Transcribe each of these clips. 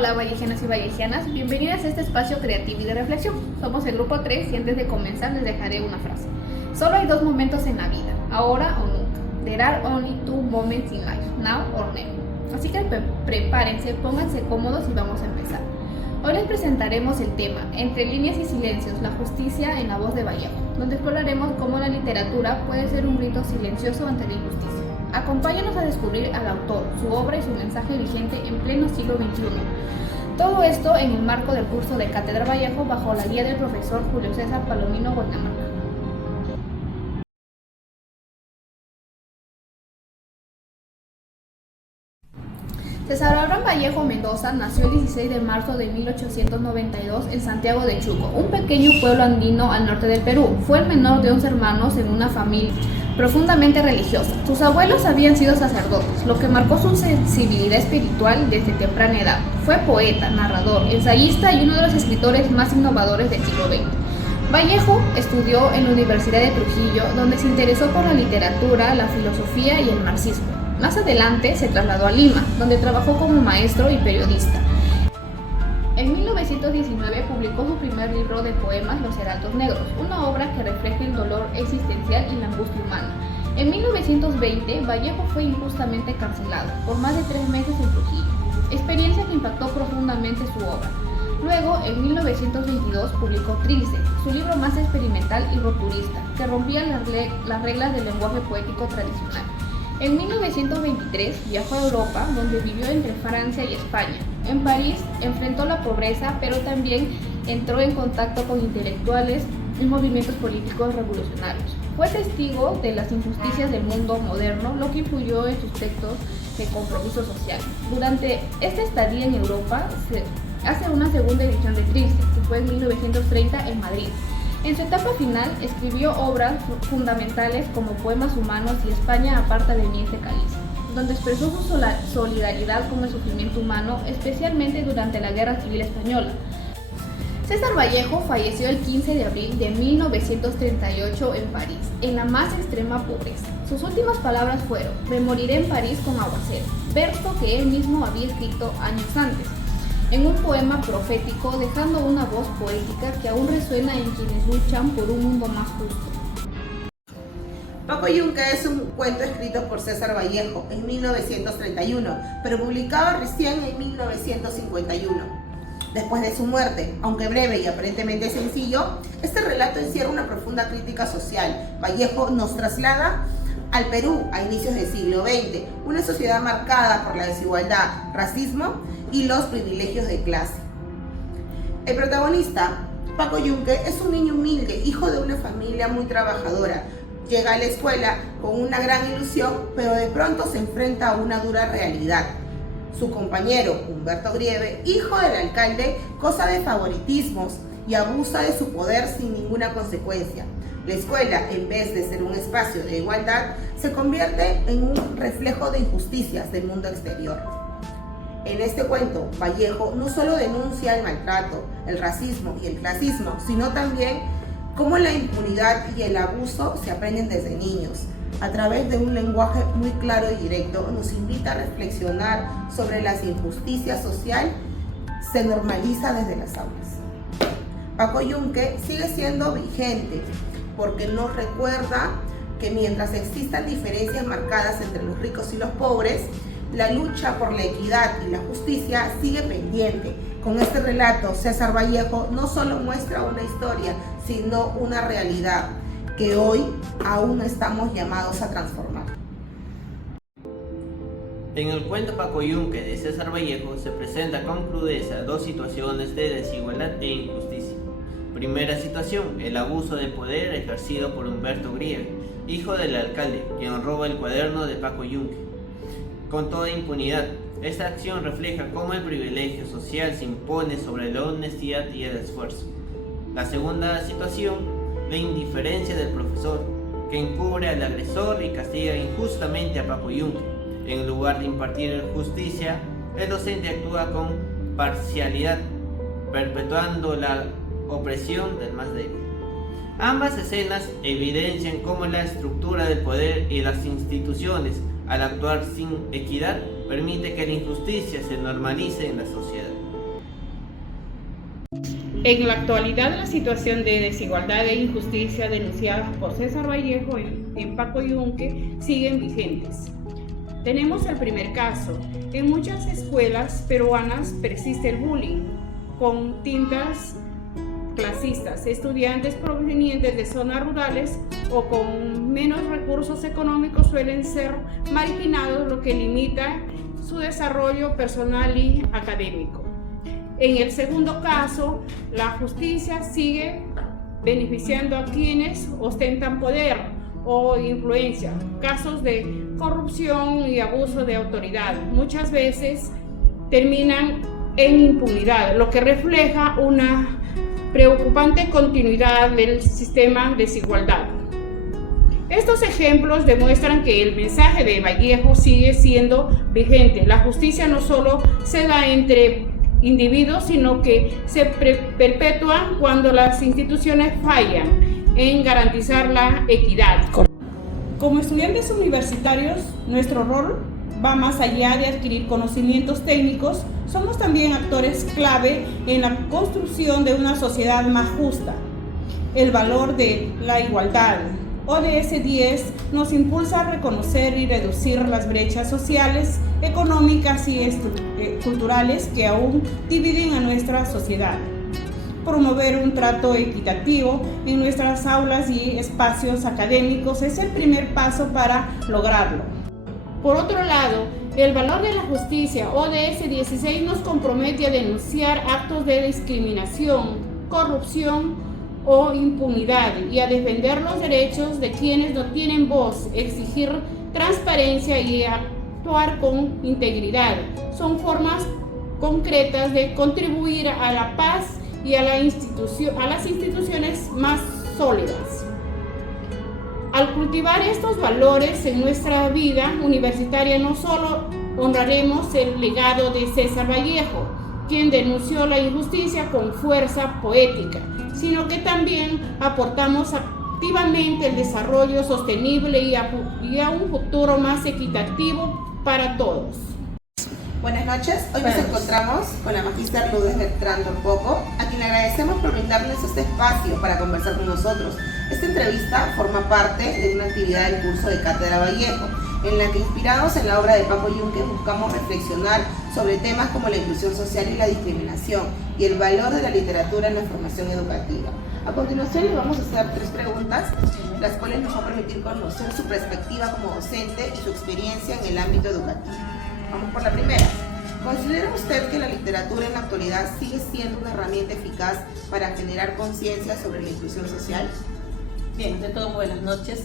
Hola vallejianas y vallejianas, bienvenidas a este espacio creativo y de reflexión. Somos el grupo 3 y antes de comenzar les dejaré una frase. Solo hay dos momentos en la vida, ahora o nunca. There are only two moments in life, now or never. Así que prepárense, pónganse cómodos y vamos a empezar. Hoy les presentaremos el tema Entre líneas y silencios, la justicia en la voz de Vallejo, donde exploraremos cómo la literatura puede ser un grito silencioso ante la injusticia. Acompáñanos a descubrir al autor, su obra y su mensaje vigente en pleno siglo XXI. Todo esto en el marco del curso de Cátedra Vallejo bajo la guía del profesor Julio César Palomino Guaynamaca. César Abraham Vallejo Mendoza nació el 16 de marzo de 1892 en Santiago de Chuco, un pequeño pueblo andino al norte del Perú. Fue el menor de 11 hermanos en una familia profundamente religiosa. Sus abuelos habían sido sacerdotes, lo que marcó su sensibilidad espiritual desde temprana edad. Fue poeta, narrador, ensayista y uno de los escritores más innovadores del siglo XX. Vallejo estudió en la Universidad de Trujillo, donde se interesó por la literatura, la filosofía y el marxismo. Más adelante se trasladó a Lima, donde trabajó como maestro y periodista. En 1919 publicó su primer libro de poemas, Los Heraldos Negros, una obra que refleja el dolor existencial y la angustia humana. En 1920, Vallejo fue injustamente encarcelado por más de 3 meses en Trujillo, experiencia que impactó profundamente su obra. Luego, en 1922, publicó Trilce, su libro más experimental y rupturista, que rompía las reglas del lenguaje poético tradicional. En 1923 viajó a Europa, donde vivió entre Francia y España. En París enfrentó la pobreza, pero también entró en contacto con intelectuales y movimientos políticos revolucionarios. Fue testigo de las injusticias del mundo moderno, lo que influyó en sus textos de compromiso social. Durante esta estadía en Europa, se hace una segunda edición de Trilce, que fue en 1930 en Madrid. En su etapa final, escribió obras fundamentales como Poemas Humanos y España aparta de mí este cáliz, donde expresó su solidaridad con el sufrimiento humano, especialmente durante la Guerra Civil Española. César Vallejo falleció el 15 de abril de 1938 en París, en la más extrema pobreza. Sus últimas palabras fueron: "Me moriré en París con aguacero", verso que él mismo había escrito años antes, en un poema profético, dejando una voz poética que aún resuena en quienes luchan por un mundo más justo. Paco Yunque es un cuento escrito por César Vallejo en 1931, pero publicado recién en 1951. Después de su muerte, aunque breve y aparentemente sencillo, este relato encierra una profunda crítica social. Vallejo nos traslada al Perú a inicios del siglo XX, una sociedad marcada por la desigualdad, racismo y los privilegios de clase. El protagonista, Paco Yunque, es un niño humilde, hijo de una familia muy trabajadora. Llega a la escuela con una gran ilusión, pero de pronto se enfrenta a una dura realidad. Su compañero, Humberto Grieve, hijo del alcalde, goza de favoritismos y abusa de su poder sin ninguna consecuencia. La escuela, en vez de ser un espacio de igualdad, se convierte en un reflejo de injusticias del mundo exterior. En este cuento, Vallejo no solo denuncia el maltrato, el racismo y el clasismo, sino también cómo la impunidad y el abuso se aprenden desde niños. A través de un lenguaje muy claro y directo, nos invita a reflexionar sobre las injusticias sociales se normaliza desde las aulas. Paco Yunque sigue siendo vigente porque nos recuerda que mientras existan diferencias marcadas entre los ricos y los pobres, la lucha por la equidad y la justicia sigue pendiente. Con este relato, César Vallejo no solo muestra una historia, sino una realidad que hoy aún estamos llamados a transformar. En el cuento Paco Yunque de César Vallejo se presenta con crudeza dos situaciones de desigualdad e injusticia. Primera situación, el abuso de poder ejercido por Humberto Grieve, hijo del alcalde, quien roba el cuaderno de Paco Yunque con toda impunidad. Esta acción refleja cómo el privilegio social se impone sobre la honestidad y el esfuerzo. La segunda situación, la indiferencia del profesor, que encubre al agresor y castiga injustamente a Paco Yunque. En lugar de impartir justicia, el docente actúa con parcialidad, perpetuando la opresión del más débil. Ambas escenas evidencian cómo la estructura del poder y las instituciones, al actuar sin equidad, permite que la injusticia se normalice en la sociedad. En la actualidad, la situación de desigualdad e injusticia denunciadas por César Vallejo en Paco Yunque siguen vigentes. Tenemos el primer caso. En muchas escuelas peruanas persiste el bullying con tintas clasistas. Estudiantes provenientes de zonas rurales o con menos recursos económicos suelen ser marginados, lo que limita su desarrollo personal y académico. En el segundo caso, la justicia sigue beneficiando a quienes ostentan poder o influencia. Casos de corrupción y abuso de autoridad muchas veces terminan en impunidad, lo que refleja una preocupante continuidad del sistema de desigualdad. Estos ejemplos demuestran que el mensaje de Vallejo sigue siendo vigente. La justicia no solo se da entre individuos, sino que se perpetúa cuando las instituciones fallan en garantizar la equidad. Como estudiantes universitarios, nuestro rol va más allá de adquirir conocimientos técnicos. Somos también actores clave en la construcción de una sociedad más justa. El valor de la igualdad, ODS 10, nos impulsa a reconocer y reducir las brechas sociales, económicas y culturales que aún dividen a nuestra sociedad. Promover un trato equitativo en nuestras aulas y espacios académicos es el primer paso para lograrlo. Por otro lado, el valor de la justicia, ODS 16, nos compromete a denunciar actos de discriminación, corrupción o impunidad y a defender los derechos de quienes no tienen voz, exigir transparencia y actuar con integridad. Son formas concretas de contribuir a la paz y a las instituciones más sólidas. Al cultivar estos valores en nuestra vida universitaria, no solo honraremos el legado de César Vallejo, quien denunció la injusticia con fuerza poética, sino que también aportamos activamente el desarrollo sostenible y a un futuro más equitativo para todos. Buenas noches, hoy nos encontramos con la magíster Lourdes Bertrán Torpoco, a quien le agradecemos por brindarnos este espacio para conversar con nosotros. Esta entrevista forma parte de una actividad del curso de Cátedra Vallejo, en la que, inspirados en la obra de Paco Yunque, buscamos reflexionar sobre temas como la inclusión social y la discriminación y el valor de la literatura en la formación educativa. A continuación les vamos a hacer 3 preguntas, las cuales nos van a permitir conocer su perspectiva como docente y su experiencia en el ámbito educativo. Vamos por la primera. ¿Considera usted que la literatura en la actualidad sigue siendo una herramienta eficaz para generar conciencia sobre la inclusión social? Bien, de todo buenas noches.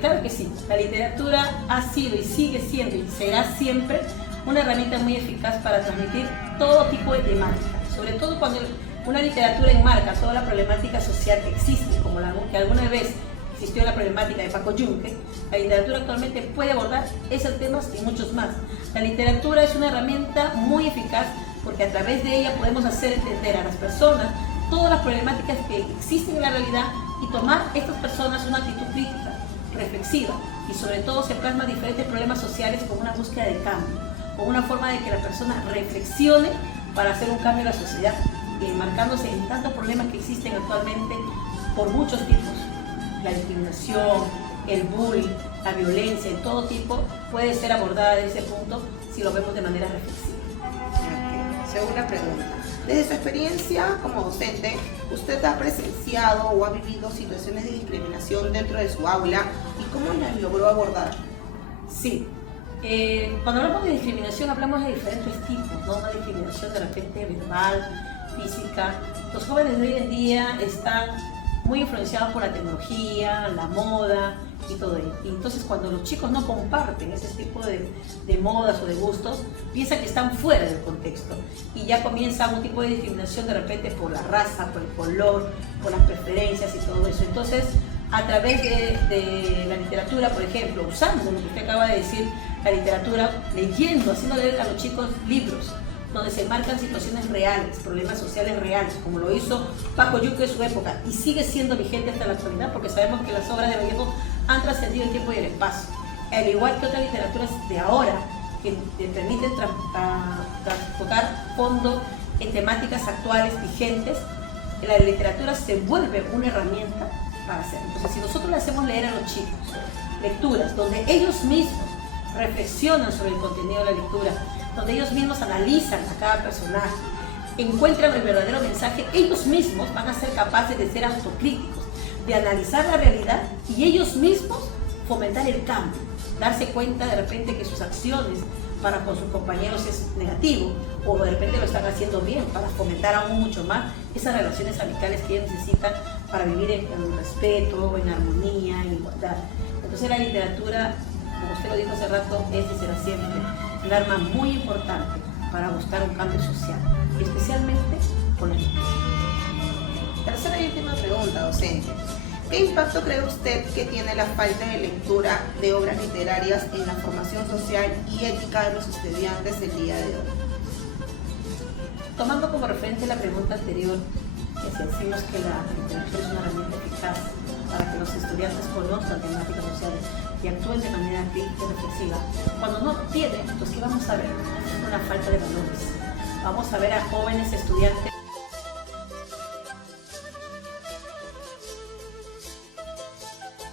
Claro que sí, la literatura ha sido y sigue siendo y será siempre una herramienta muy eficaz para transmitir todo tipo de temáticas, sobre todo cuando una literatura enmarca toda la problemática social que existe, como la que alguna vez existió la problemática de Paco Yunque. La literatura actualmente puede abordar esos temas y muchos más. La literatura es una herramienta muy eficaz porque a través de ella podemos hacer entender a las personas todas las problemáticas que existen en la realidad y tomar estas personas una actitud crítica, reflexiva, y sobre todo se plasman diferentes problemas sociales con una búsqueda de cambio, con una forma de que la persona reflexione para hacer un cambio en la sociedad, enmarcándose en tantos problemas que existen actualmente por muchos tipos. La discriminación, el bullying, la violencia en todo tipo puede ser abordada desde ese punto si lo vemos de manera reflexiva. Segunda pregunta. Desde su experiencia como docente, ¿usted ha presenciado o ha vivido situaciones de discriminación dentro de su aula y cómo las logró abordar? Sí. Cuando hablamos de discriminación hablamos de diferentes tipos, ¿no? Una discriminación de repente verbal, física. Los jóvenes de hoy en día están muy influenciados por la tecnología, la moda y todo ello. Y entonces cuando los chicos no comparten ese tipo de modas o de gustos, piensan que están fuera del contexto y ya comienza un tipo de discriminación de repente por la raza, por el color, por las preferencias y todo eso. Entonces, a través de la literatura, por ejemplo, usando lo que usted acaba de decir, la literatura, leyendo, haciendo leer a los chicos libros donde se marcan situaciones reales, problemas sociales reales, como lo hizo Paco Yunque en su época y sigue siendo vigente hasta la actualidad porque sabemos que las obras de Vallejo han trascendido el tiempo y el espacio, al igual que otras literaturas de ahora que te permiten tocar fondo en temáticas actuales vigentes la literatura se vuelve una herramienta para hacer. Entonces, si nosotros le hacemos leer a los chicos lecturas donde ellos mismos reflexionan sobre el contenido de la lectura, donde ellos mismos analizan a cada personaje, encuentran el verdadero mensaje, ellos mismos van a ser capaces de ser autocríticos, de analizar la realidad y ellos mismos fomentar el cambio, darse cuenta de repente que sus acciones para con sus compañeros es negativo o de repente lo están haciendo bien para fomentar aún mucho más esas relaciones amicales que ellos necesitan para vivir en respeto, en armonía, en igualdad. Entonces la literatura, como usted lo dijo hace rato, es y será siempre un arma muy importante para buscar un cambio social, especialmente con la lectura. Tercera y última pregunta, docente. ¿Qué impacto cree usted que tiene la falta de lectura de obras literarias en la formación social y ética de los estudiantes el día de hoy? Tomando como referente la pregunta anterior, que si decimos que la literatura es una herramienta eficaz para que los estudiantes conozcan temáticas sociales y actúen de manera crítica y reflexiva, cuando no lo tienen, pues ¿qué vamos a ver? Es una falta de valores. Vamos a ver a jóvenes estudiantes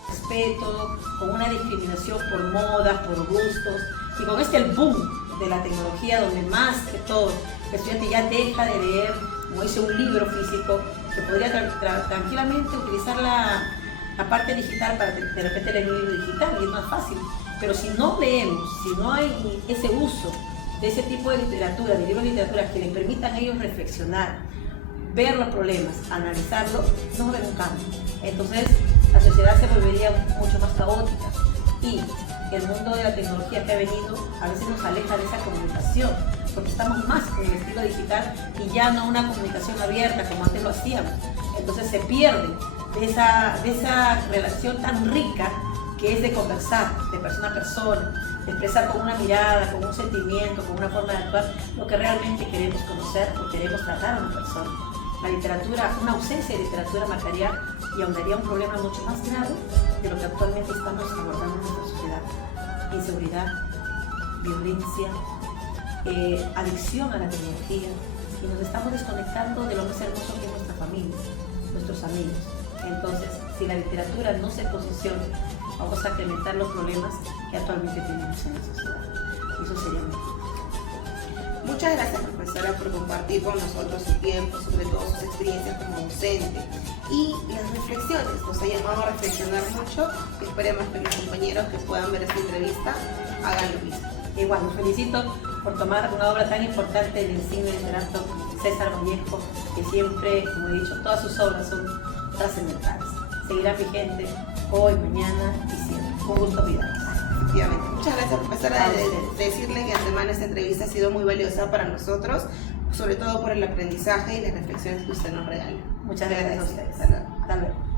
respeto, con una discriminación por moda, por gustos, y con el boom de la tecnología donde más que todo el estudiante ya deja de leer, como dice, un libro físico, que podría tranquilamente utilizar la parte digital para de repente leer un libro digital y es más fácil. Pero si no leemos, si no hay ese uso de ese tipo de literatura, de libros de literatura que les permitan a ellos reflexionar, ver los problemas, analizarlos, no va a haber un cambio. Entonces la sociedad se volvería mucho más caótica y el mundo de la tecnología que ha venido a veces nos aleja de esa comunicación, porque estamos más con el estilo digital y ya no una comunicación abierta como antes lo hacíamos. Entonces se pierde de esa relación tan rica que es de conversar de persona a persona, de expresar con una mirada, con un sentimiento, con una forma de actuar lo que realmente queremos conocer o queremos tratar a una persona. La literatura, una ausencia de literatura marcaría y ahondaría un problema mucho más grave de lo que actualmente estamos abordando en nuestra sociedad. Inseguridad, violencia, adicción a la tecnología, y nos estamos desconectando de lo más hermoso que es nuestra familia, nuestros amigos. Entonces, si la literatura no se posiciona, vamos a incrementar los problemas que actualmente tenemos en la sociedad. Eso sería mejor. Muchas gracias, profesora, por compartir con nosotros su tiempo, sobre todo sus experiencias como docente y las reflexiones. Nos ha llamado a reflexionar mucho y esperemos que los compañeros que puedan ver esta entrevista hagan lo mismo. Igual, los felicito por tomar una obra tan importante del insigne literato César Vallejo, que siempre, como he dicho, todas sus obras son trascendentales. Seguirá vigente hoy, mañana y siempre. Un gusto, vida. Efectivamente. Muchas gracias, profesora, de decirle que antemano esta entrevista ha sido muy valiosa para nosotros, sobre todo por el aprendizaje y las reflexiones que usted nos regala. Muchas gracias a ustedes. Hasta luego. Hasta luego.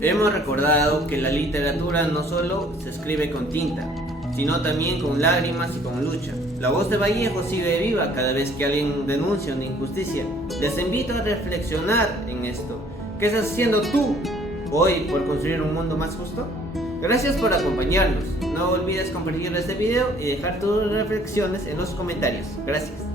Hemos recordado que la literatura no solo se escribe con tinta, sino también con lágrimas y con lucha. La voz de Vallejo sigue viva cada vez que alguien denuncia una injusticia. Les invito a reflexionar en esto. ¿Qué estás haciendo tú hoy por construir un mundo más justo? Gracias por acompañarnos. No olvides compartir este video y dejar tus reflexiones en los comentarios. Gracias.